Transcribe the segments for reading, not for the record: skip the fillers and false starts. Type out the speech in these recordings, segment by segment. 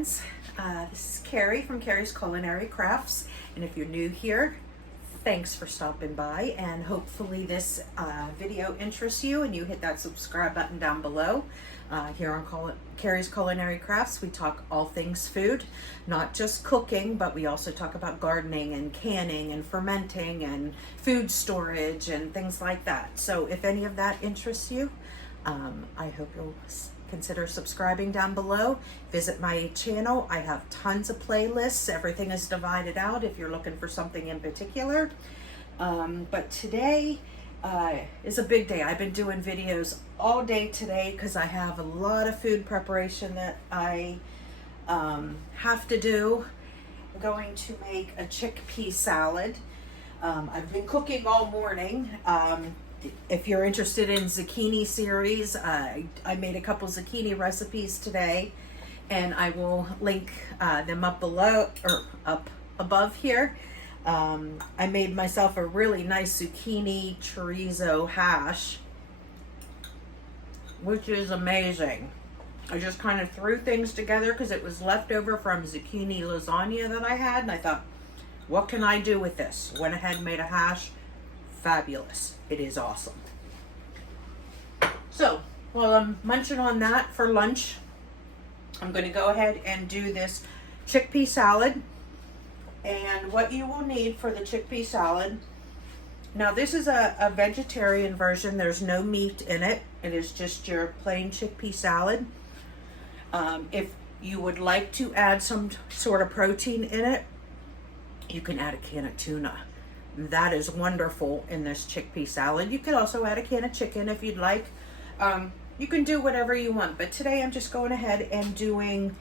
friends. This is Carrie from Carrie's Culinary Crafts, and if you're new here, thanks for stopping by, and hopefully this video interests you and you hit that subscribe button down below. Here on Carrie's Culinary Crafts, we talk all things food, not just cooking, but we also talk about gardening and canning and fermenting and food storage and things like that. So if any of that interests you, I hope you'll consider subscribing down below. Visit my channel. I have tons of playlists. Everything is divided out if you're looking for something in particular. But today is a big day. I've been doing videos all day today because I have a lot of food preparation that I have to do. I'm going to make a chickpea salad. I've been cooking all morning. If you're interested in zucchini series, I made a couple zucchini recipes today, and I will link them up below or up above here. I made myself a really nice zucchini chorizo hash, which is amazing. I just kind of threw things together because it was left over from zucchini lasagna that I had, and I thought, what can I do with this? Went ahead and made a hash. Fabulous. It is awesome. So, while I'm munching on that for lunch, I'm going to go ahead and do this chickpea salad. And what you will need for the chickpea salad, now this is a vegetarian version. There's no meat in it. It is just your plain chickpea salad. If you would like to add some sort of protein in it, you can add a can of tuna. That is wonderful in this chickpea salad. You could also add a can of chicken if you'd like. You can do whatever you want, but today I'm just going ahead and doing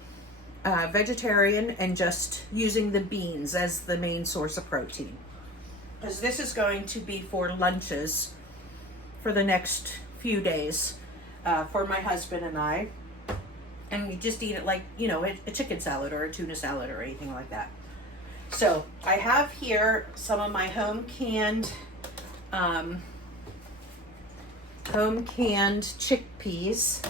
vegetarian and just using the beans as the main source of protein, because this is going to be for lunches for the next few days for my husband and I, and you just eat it like, you know, a chicken salad or a tuna salad or anything like that. So I have here some of my home canned chickpeas,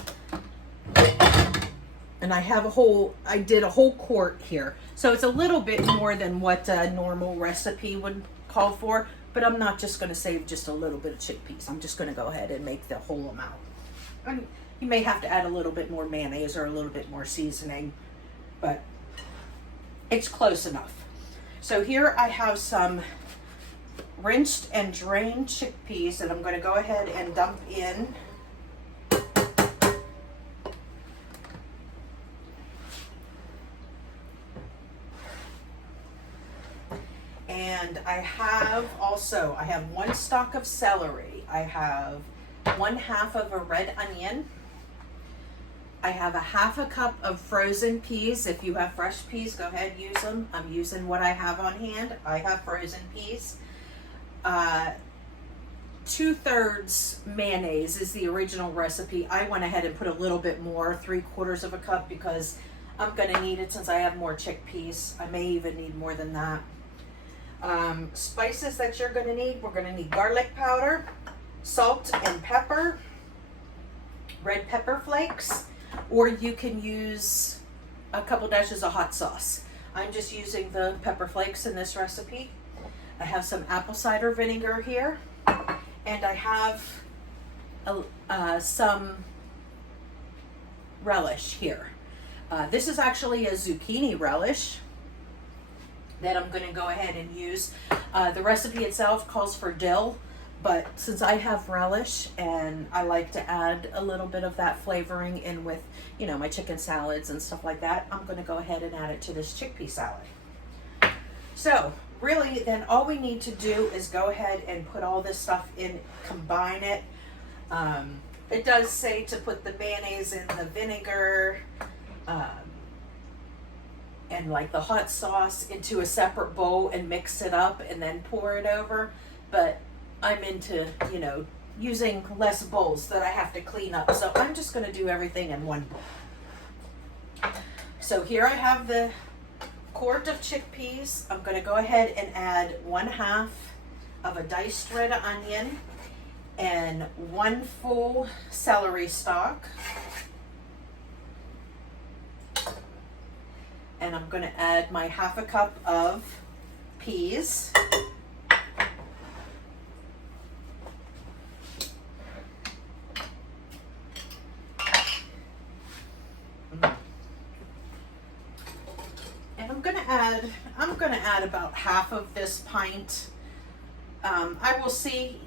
and I did a whole quart here. So it's a little bit more than what a normal recipe would call for, but I'm not just going to save just a little bit of chickpeas. I'm just going to go ahead and make the whole amount. And you may have to add a little bit more mayonnaise or a little bit more seasoning, but it's close enough. So here I have some rinsed and drained chickpeas that I'm going to go ahead and dump in. And I have one stalk of celery. I have 1/2 of a red onion. I have a 1/2 cup of frozen peas. If you have fresh peas, go ahead, use them. I'm using what I have on hand. I have frozen peas. 2/3 mayonnaise is the original recipe. I went ahead and put a little bit more, 3/4 of a cup, because I'm going to need it since I have more chickpeas. I may even need more than that. Spices that you're going to need, we're going to need garlic powder, salt and pepper, red pepper flakes, or you can use a couple dashes of hot sauce. I'm just using the pepper flakes in this recipe. I have some apple cider vinegar here, and I have some relish here. This is actually a zucchini relish that I'm going to go ahead and use. The recipe itself calls for dill, but since I have relish and I like to add a little bit of that flavoring in with, you know, my chicken salads and stuff like that, I'm going to go ahead and add it to this chickpea salad. So really then all we need to do is go ahead and put all this stuff in, combine it. It does say to put the mayonnaise and the vinegar and like the hot sauce into a separate bowl and mix it up and then pour it over, but I'm into, you know, using less bowls that I have to clean up. So I'm just going to do everything in one bowl. So here I have the quart of chickpeas. I'm going to go ahead and add 1/2 of a diced red onion and 1 full celery stalk. And I'm going to add my 1/2 cup of peas. And I'm going to add about 1/2 of this pint. I will see,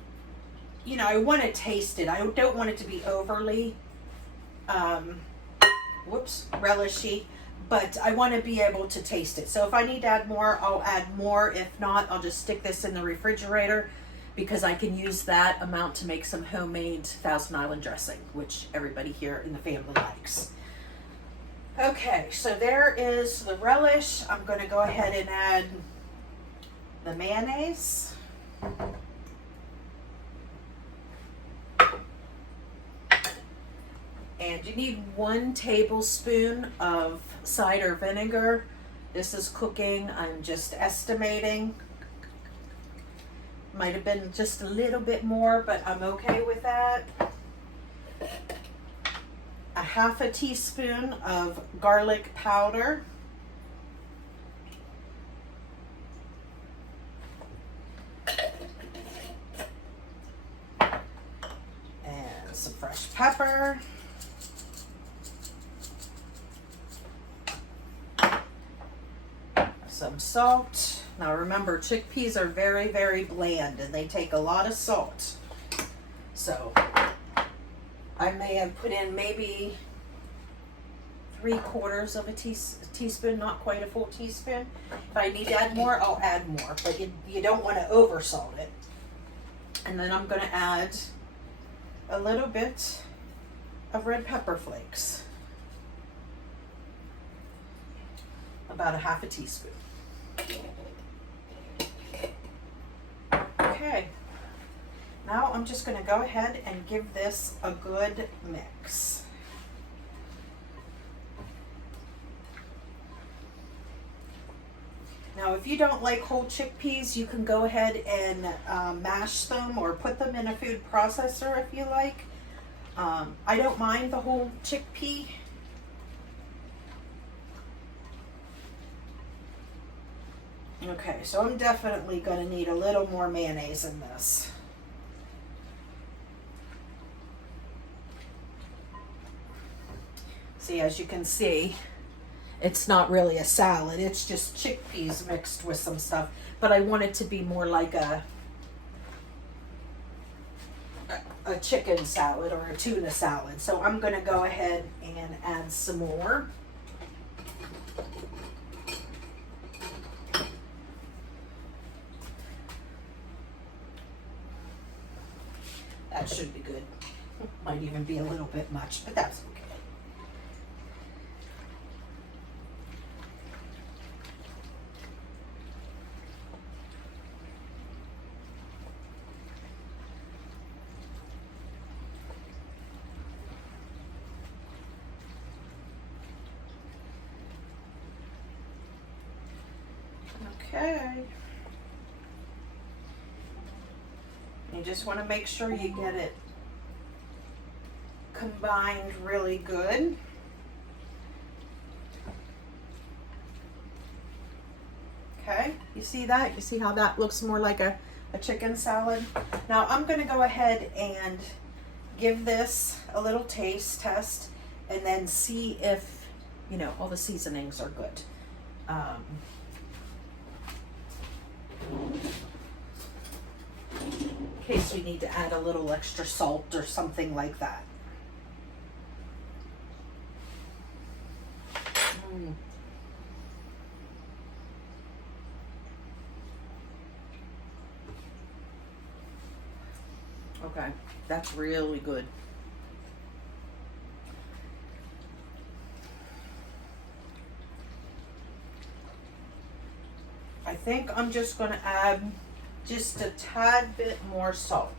you know, I want to taste it. I don't want it to be overly relishy, but I want to be able to taste it. So if I need to add more, I'll add more. If not, I'll just stick this in the refrigerator because I can use that amount to make some homemade Thousand Island dressing, which everybody here in the family likes. Okay, so there is the relish. I'm going to go ahead and add the mayonnaise. And you need 1 tablespoon of cider vinegar. This is cooking. I'm just estimating. Might have been just a little bit more, but I'm okay with that. 1/2 teaspoon of garlic powder. And some fresh pepper. Some salt. Now remember, chickpeas are very, very bland and they take a lot of salt. So I may have put in maybe 3/4 of a teaspoon, not quite a full teaspoon. If I need to add more, I'll add more, but you don't want to over salt it. And then I'm going to add a little bit of red pepper flakes. About 1/2 teaspoon. Okay, now I'm just going to go ahead and give this a good mix. Now if you don't like whole chickpeas, you can go ahead and mash them or put them in a food processor if you like. I don't mind the whole chickpea. Okay, so I'm definitely going to need a little more mayonnaise in this. See, as you can see, it's not really a salad. It's just chickpeas mixed with some stuff. But I want it to be more like a chicken salad or a tuna salad. So I'm going to go ahead and add some more. That should be good. Might even be a little bit much, but that's okay. Okay. You just want to make sure you get it combined really good. Okay, you see that? You see how that looks more like a chicken salad? Now I'm going to go ahead and give this a little taste test and then see if, you know, all the seasonings are good. In case we need to add a little extra salt or something like that. Okay, that's really good. I think I'm just going to add just a tad bit more salt.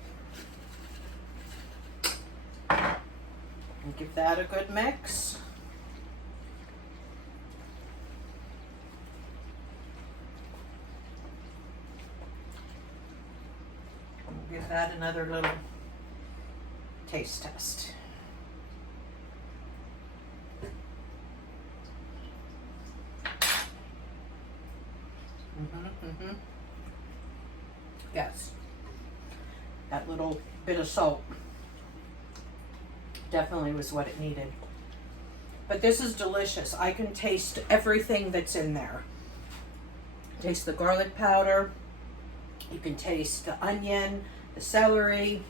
And give that a good mix. And give that another little taste test. Yes. That little bit of salt definitely was what it needed. But this is delicious. I can taste everything that's in there. Taste the garlic powder. You can taste the onion, the celery,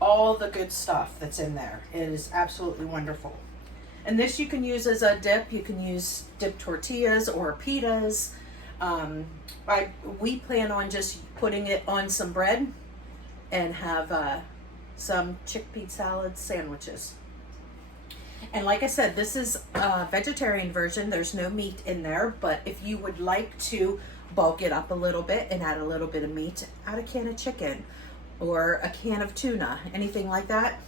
all the good stuff that's in there. It is absolutely wonderful. And this you can use as a dip. You can use dip tortillas or pitas. We plan on just putting it on some bread and have some chickpea salad sandwiches. And like I said, this is a vegetarian version. There's no meat in there, but if you would like to bulk it up a little bit and add a little bit of meat, add a can of chicken or a can of tuna, anything like that,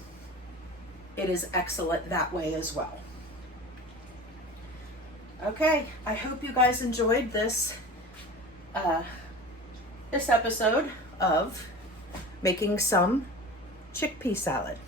it is excellent that way as well. Okay, I hope you guys enjoyed this episode of making some chickpea salad.